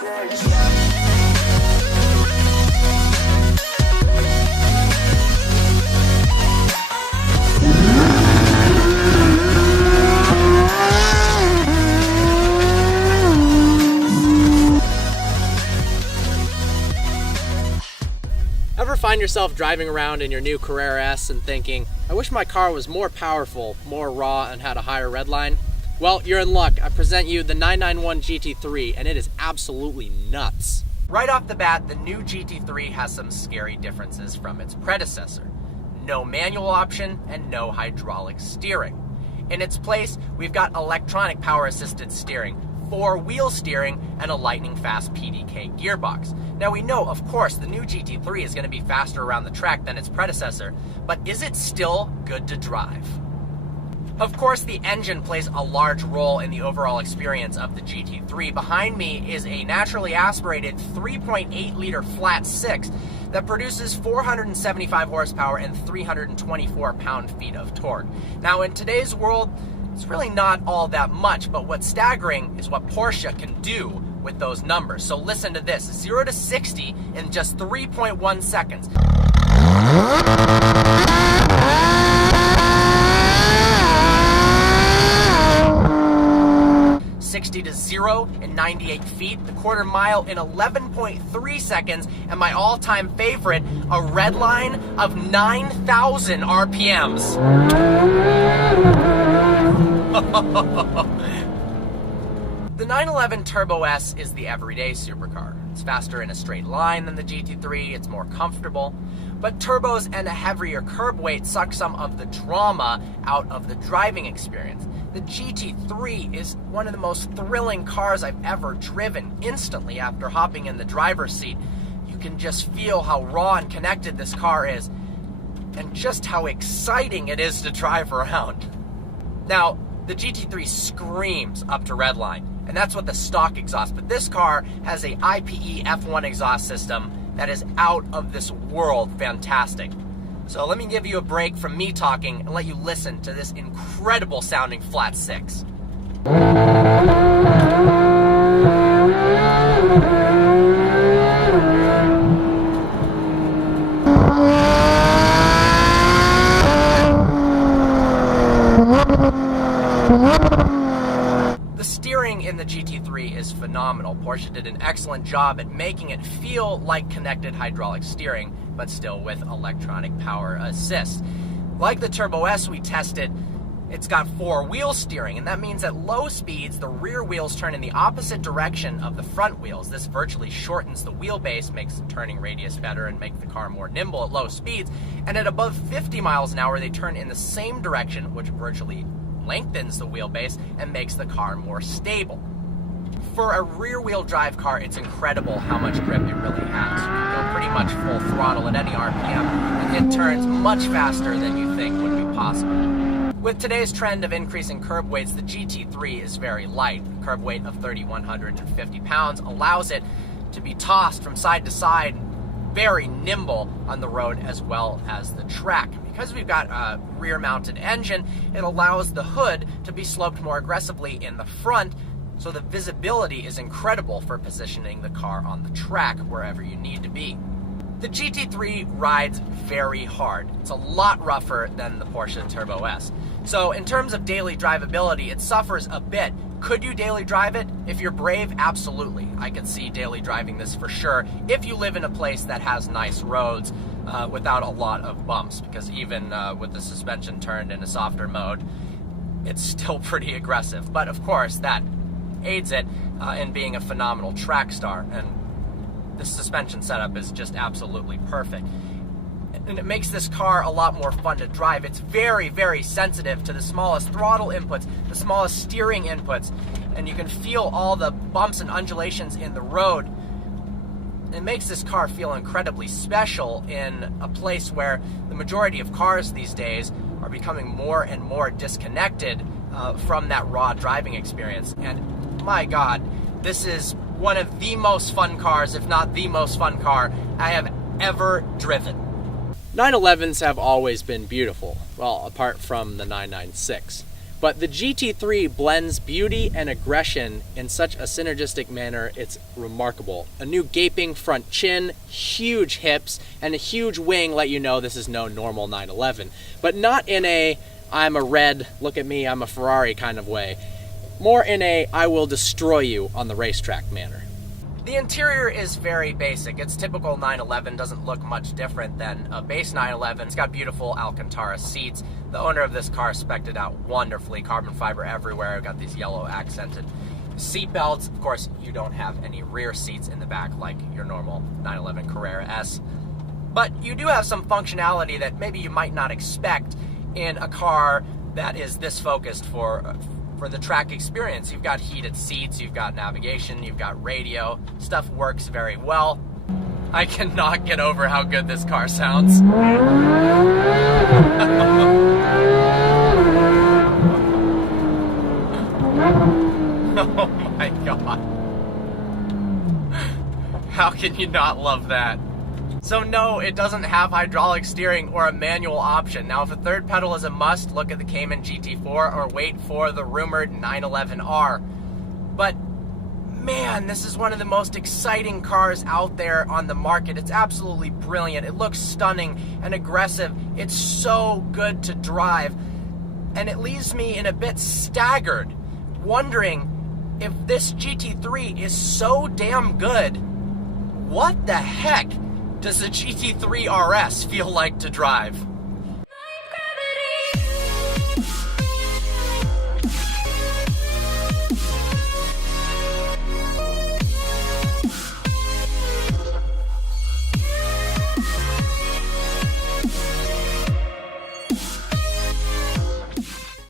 Ever find yourself driving around in your new Carrera S and thinking, I wish my car was more powerful, more raw, and had a higher redline? Well, you're in luck. I present you the 991 GT3, and it is absolutely nuts. Right off the bat, the new GT3 has some scary differences from its predecessor. No manual option and no hydraulic steering. In its place, we've got electronic power-assisted steering, 4-wheel steering, and a lightning-fast PDK gearbox. Now we know, of course, the new GT3 is going to be faster around the track than its predecessor, but is it still good to drive? Of course, the engine plays a large role in the overall experience of the GT3. Behind me is a naturally aspirated 3.8-liter flat six that produces 475 horsepower and 324 pound-feet of torque. Now, in today's world, it's really not all that much, but what's staggering is what Porsche can do with those numbers. So listen to this, 0 to 60 in just 3.1 seconds. 60 to 0 in 98 feet, the quarter mile in 11.3 seconds, and my all-time favorite, a red line of 9,000 RPMs. The 911 Turbo S is the everyday supercar. It's faster in a straight line than the GT3, it's more comfortable, but turbos and a heavier curb weight suck some of the drama out of the driving experience. The GT3 is one of the most thrilling cars I've ever driven. Instantly after hopping in the driver's seat, you can just feel how raw and connected this car is, and just how exciting it is to drive around. Now, the GT3 screams up to redline, and that's what the stock exhaust, but this car has a IPE F1 exhaust system that is out of this world fantastic. So let me give you a break from me talking and let you listen to this incredible sounding flat six. The steering in the GT3 is phenomenal. Porsche did an excellent job at making it feel like connected hydraulic steering, but still with electronic power assist. Like the Turbo S we tested, it's got 4-wheel steering, and that means at low speeds, the rear wheels turn in the opposite direction of the front wheels. This virtually shortens the wheelbase, makes the turning radius better, and makes the car more nimble at low speeds. And at above 50 miles an hour, they turn in the same direction, which virtually lengthens the wheelbase and makes the car more stable. For a rear-wheel drive car, it's incredible how much grip it really has. You can go pretty much full throttle at any RPM, and it turns much faster than you think would be possible. With today's trend of increasing curb weights, the GT3 is very light. A curb weight of 3,150 pounds allows it to be tossed from side to side, very nimble on the road as well as the track. Because we've got a rear-mounted engine, it allows the hood to be sloped more aggressively in the front, so the visibility is incredible for positioning the car on the track wherever you need to be. The GT3 rides very hard. It's a lot rougher than the Porsche Turbo S. So in terms of daily drivability, it suffers a bit. Could you daily drive it? If you're brave, absolutely. I could see daily driving this for sure if you live in a place that has nice roads without a lot of bumps, because even with the suspension turned in a softer mode, it's still pretty aggressive. But of course, that aids it in being a phenomenal track star, and the suspension setup is just absolutely perfect. And it makes this car a lot more fun to drive. It's very, very sensitive to the smallest throttle inputs, the smallest steering inputs, and you can feel all the bumps and undulations in the road. It makes this car feel incredibly special in a place where the majority of cars these days are becoming more and more disconnected from that raw driving experience. And my God, this is one of the most fun cars, if not the most fun car I have ever driven. 911s have always been beautiful, well, apart from the 996. But the GT3 blends beauty and aggression in such a synergistic manner, it's remarkable. A new gaping front chin, huge hips, and a huge wing let you know this is no normal 911. But not in a, I'm a red, look at me, I'm a Ferrari kind of way. More in a, I will destroy you on the racetrack manner. The interior is very basic. It's typical 911, doesn't look much different than a base 911. It's got beautiful Alcantara seats. The owner of this car spec'd it out wonderfully. Carbon fiber everywhere. Got these yellow accented seat belts. Of course, you don't have any rear seats in the back like your normal 911 Carrera S. But you do have some functionality that maybe you might not expect in a car that is this focused for the track experience. You've got heated seats, you've got navigation, you've got radio. Stuff works very well. I cannot get over how good this car sounds. Oh my God. How can you not love that? So no, it doesn't have hydraulic steering or a manual option. Now, if a third pedal is a must, look at the Cayman GT4 or wait for the rumored 911R. But man, this is one of the most exciting cars out there on the market. It's absolutely brilliant. It looks stunning and aggressive. It's so good to drive. And it leaves me in a bit staggered, wondering if this GT3 is so damn good, what the heck does the GT3 RS feel like to drive?